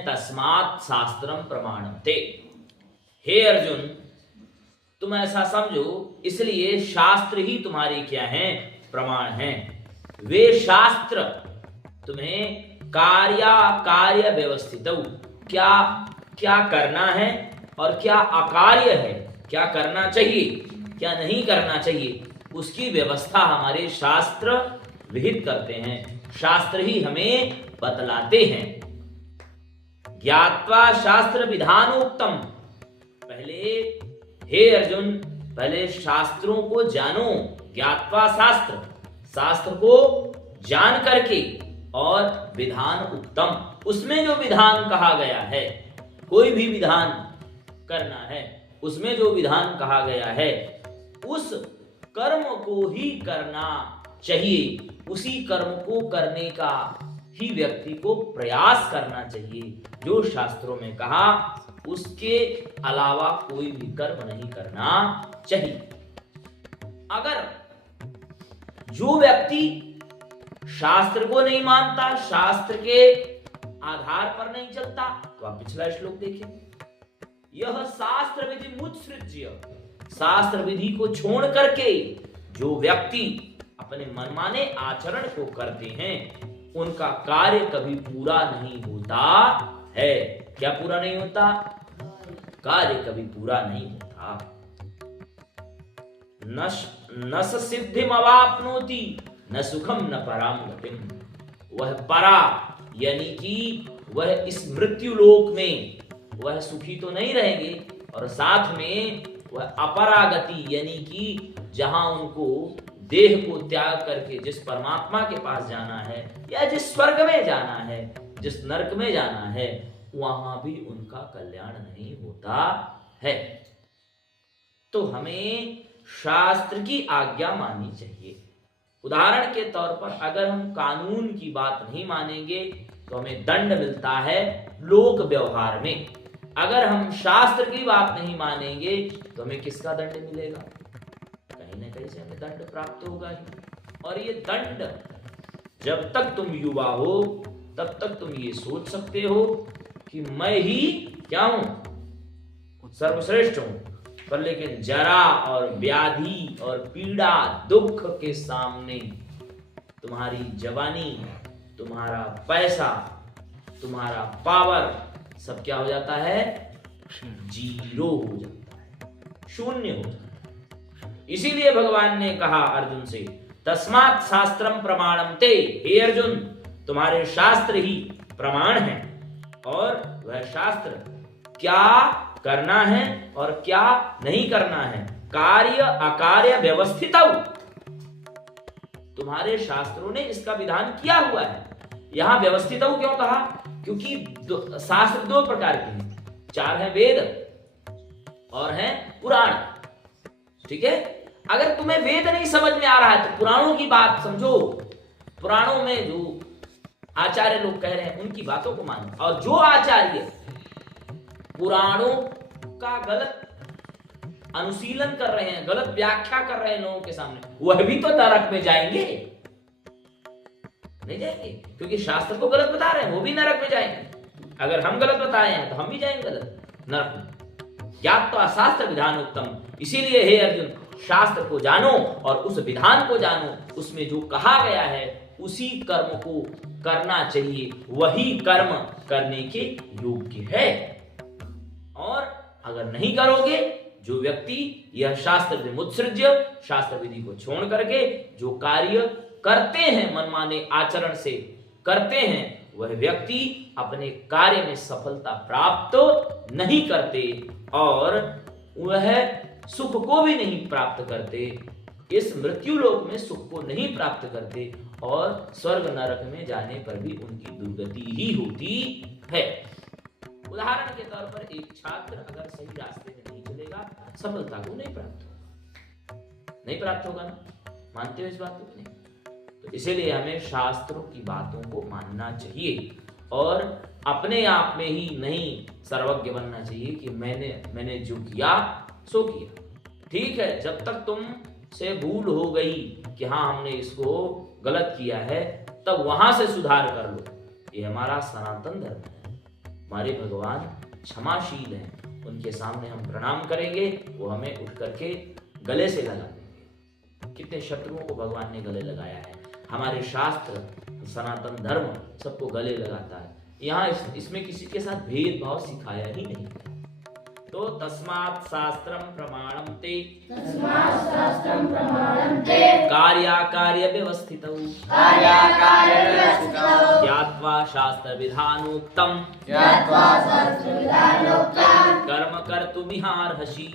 हैं तस्मात् शास्त्रम प्रमाणन्ते। हे अर्जुन, तुम ऐसा समझो, इसलिए शास्त्र ही तुम्हारे क्या हैं, प्रमाण हैं। वे शास्त्र तुम्हें कार्य व्यवस्थित, क्या क्या करना है और क्या अकार्य है, क्या करना चाहिए क्या नहीं करना चाहिए, उसकी व्यवस्था हमारे शास्त्र विहित करते हैं, शास्त्र ही हमें बतलाते हैं। ज्ञात्वा शास्त्र विधानोक्तम, पहले हे अर्जुन, पहले शास्त्रों को जानो। ज्ञात्वा शास्त्र, शास्त्र को जान करके, और विधान उत्तम, उसमें जो विधान कहा गया है, कोई भी विधान करना है, उसमें जो विधान कहा गया है उस कर्म को ही करना चाहिए, उसी कर्म को करने का ही व्यक्ति को प्रयास करना चाहिए। जो शास्त्रों में कहा उसके अलावा कोई भी कर्म नहीं करना चाहिए। अगर जो व्यक्ति शास्त्र को नहीं मानता, शास्त्र के आधार पर नहीं चलता, तो आप पिछला श्लोक देखिए, यह शास्त्र विधि मुत्सृज्य, शास्त्र विधि को छोड़ करके जो व्यक्ति अपने मनमाने आचरण को करते हैं, उनका कार्य कभी पूरा नहीं होता है। क्या पूरा नहीं होता? कार्य कभी पूरा नहीं होता। न सिद्धिम अवाप्नोति न सुखम न पराम गतिम, वह परा यानी कि वह इस मृत्यु लोक में वह सुखी तो नहीं रहेंगे, और साथ में वह अपरागति यानी कि जहां उनको देह को त्याग करके जिस परमात्मा के पास जाना है, या जिस स्वर्ग में जाना है, जिस नरक में जाना है, वहां भी उनका कल्याण नहीं होता है। तो हमें शास्त्र की आज्ञा माननी चाहिए। उदाहरण के तौर पर अगर हम कानून की बात नहीं मानेंगे तो हमें दंड मिलता है लोक व्यवहार में। अगर हम शास्त्र की बात नहीं मानेंगे तो हमें किसका दंड मिलेगा? कहीं ना कहीं से हमें दंड प्राप्त होगा ही। और ये दंड, जब तक तुम युवा हो तब तक तुम ये सोच सकते हो कि मैं ही क्या हूं, सर्वश्रेष्ठ हूं, पर लेकिन जरा और व्याधि और पीड़ा दुख के सामने तुम्हारी जवानी, तुम्हारा पैसा, तुम्हारा पावर सब क्या हो जाता है? जीरो हो जाता है, शून्य हो जाता है। इसीलिए भगवान ने कहा अर्जुन से, तस्मात् शास्त्रम प्रमाणम ते, हे अर्जुन, तुम्हारे शास्त्र ही प्रमाण है, और वह शास्त्र क्या करना है और क्या नहीं करना है, कार्य अकार्य व्यवस्थित, तुम्हारे शास्त्रों ने इसका विधान किया हुआ है। यहां व्यवस्थित क्यों कहा? क्योंकि शास्त्र दो प्रकार के हैं, चार हैं वेद और हैं पुराण। ठीक है, अगर तुम्हें वेद नहीं समझ में आ रहा है तो पुराणों की बात समझो, पुराणों में जो आचार्य लोग कह रहे हैं उनकी बातों को मानो। और जो आचार्य पुराणों का गलत अनुशीलन कर रहे हैं, गलत व्याख्या कर रहे हैं लोगों के सामने, वह भी तो नरक में जाएंगे, नहीं जाएंगे? क्योंकि शास्त्र को गलत बता रहे हैं, वो भी नरक में जाएंगे। अगर हम गलत बताए हैं तो हम भी जाएंगे गलत नरक में। ज्ञात्वा शास्त्र विधानोक्तम, इसीलिए हे अर्जुन, शास्त्र को जानो और उस विधान को जानो, उसमें जो कहा गया है उसी कर्म को करना चाहिए, वही कर्म करने के योग्य है। और अगर नहीं करोगे, जो व्यक्ति यह शास्त्र विमुत्सृज्य, शास्त्र विधि को छोड़ करके जो कार्य करते हैं, मनमाने आचरण से करते हैं, वह व्यक्ति अपने कार्य में सफलता प्राप्त नहीं करते और वह सुख को भी नहीं प्राप्त करते, इस मृत्यु लोक में सुख को नहीं प्राप्त करते, और स्वर्ग नरक में जाने पर भी उनकी दुर्गति ही होती है। उदाहरण के तौर पर एक छात्र अगर सही रास्ते में नहीं चलेगा, सफलता को नहीं प्राप्त होगा ना? मानते हो इस बात को? नहीं। तो इसीलिए हमें शास्त्रों की बातों को मानना चाहिए और अपने आप में ही नहीं सर्वज्ञ बनना चाहिए कि मैंने जो किया सो किया। ठीक है, जब तक तुम से भूल हो गई कि हाँ हमने इसको गलत किया है, तब वहां से सुधार कर लो। ये हमारा सनातन धर्म है। हमारे भगवान क्षमाशील हैं, उनके सामने हम प्रणाम करेंगे, वो हमें उठ करके गले से लगा देंगे। कितने शत्रुओं को भगवान ने गले लगाया है। हमारे शास्त्र, सनातन धर्म सबको गले लगाता है। यहाँ इसमें किसी के साथ भेदभाव सिखाया ही नहीं। तो तस्मात् शास्त्रम प्रमाणम ते कार्याकार्य व्यवस्थितौ ज्ञात्वा शास्त्र विधानोक्तम कर्म कर्तुमिहार्हसि।